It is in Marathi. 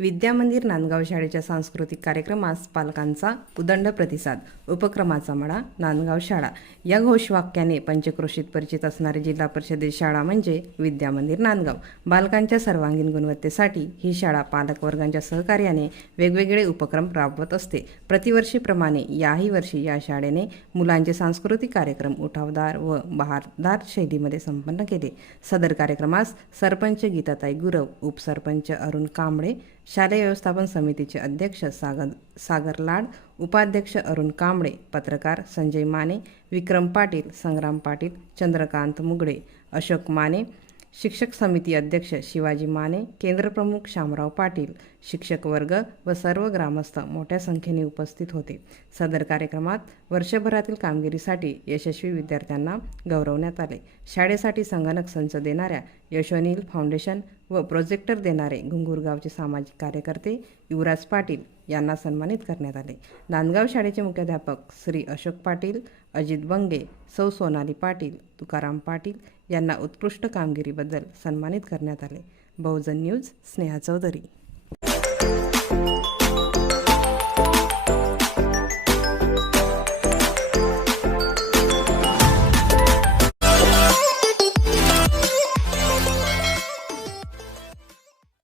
विद्यामंदिर नांदगाव शाळेच्या सांस्कृतिक कार्यक्रमास पालकांचा उदंड प्रतिसाद. उपक्रमाचा मळा नांदगाव शाळा. या घोषवाक्याने पंचक्रोशीत परिचित असणारी जिल्हा परिषदेची शाळा म्हणजे विद्यामंदिर नांदगाव. बालकांच्या सर्वांगीण गुणवत्तेसाठी ही शाळा पालकवर्गांच्या सहकार्याने वेगवेगळे उपक्रम राबवत असते. प्रतिवर्षीप्रमाणे याही वर्षी या शाळेने मुलांचे सांस्कृतिक कार्यक्रम उठावदार व बहारदार शैलीमध्ये संपन्न केले. सदर कार्यक्रमास सरपंच गीताताई गुरव उपसरपंच अरुण कांबळे शालेय व्यवस्थापन समितीचे अध्यक्ष सागर सागर लाड उपाध्यक्ष अरुण कांबळे पत्रकार संजय माने विक्रम पाटील संग्राम पाटील चंद्रकांत मुगडे अशोक माने शिक्षक समिती अध्यक्ष शिवाजी माने केंद्रप्रमुख शामराव पाटील शिक्षक वर्ग व सर्व ग्रामस्थ मोठ्या संख्येने उपस्थित होते. सदर कार्यक्रमात वर्षभरातील कामगिरीसाठी यशस्वी विद्यार्थ्यांना गौरवण्यात आले. शाळेसाठी संगणक संच देणाऱ्या यशोनील फाउंडेशन व प्रोजेक्टर देणारे घुंगूरगावचे सामाजिक कार्यकर्ते युवराज पाटील यांना सन्मानित करण्यात आले. नांदगाव शाळेचे मुख्याध्यापक श्री अशोक पाटील अजित बंगे सौ सोनाली पाटील तुकाराम पाटील यांना उत्कृष्ट कामगिरीबद्दल सन्मानित करण्यात आले. बहुजन न्यूज स्नेहा चौधरी.